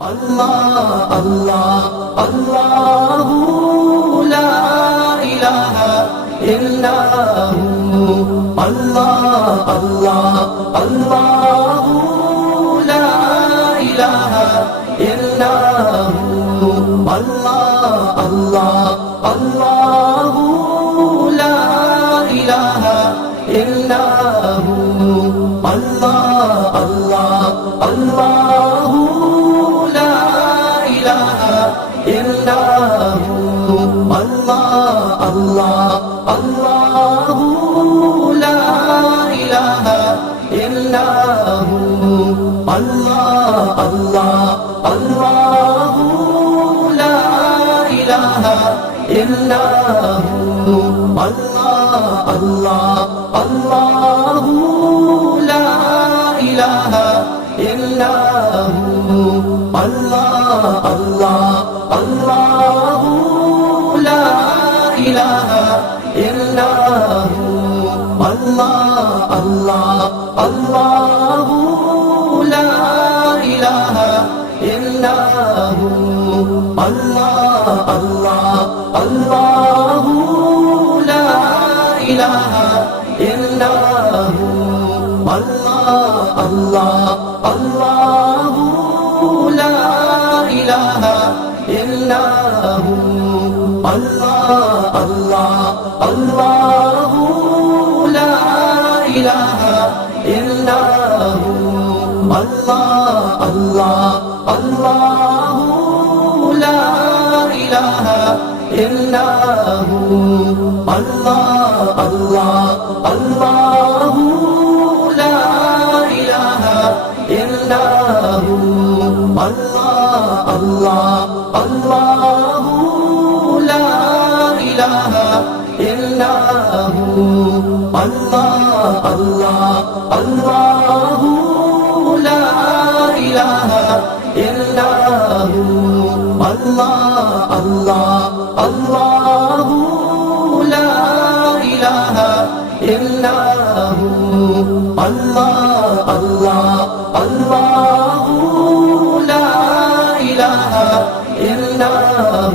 الله الله الله لا إله إلا هو الله الله الله لا إله إلا هو الله الله الله لا إله إلا هو الله الله الله لا إله إلا هو الله الله الله لا إله إلا هو الله الله الله لا إله إلا هو الله الله الله لا إله إلا هو الله الله الله لا إله إلا هو الله الله الله لا إله إلا هو الله الله الله لا إله إلا هو الله الله الله لا إله إلا هو الله الله الله لا إله إلا هو الله الله الله لا إله إلا هو الله الله الله لا إله إلا هو الله الله الله لا إله إلا هو الله الله الله لا إله إلا هو الله الله الله لا إله إلا هو الله الله الله لا إله إلا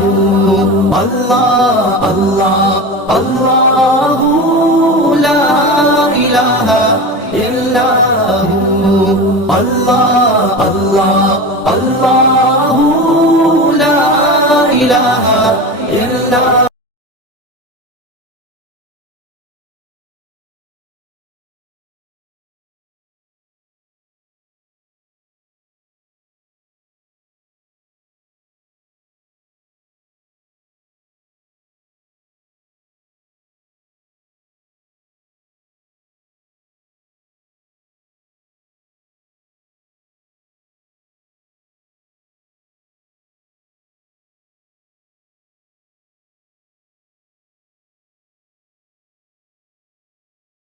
هو الله الله الله لا إله إلا هو الله الله الله لا إله إلا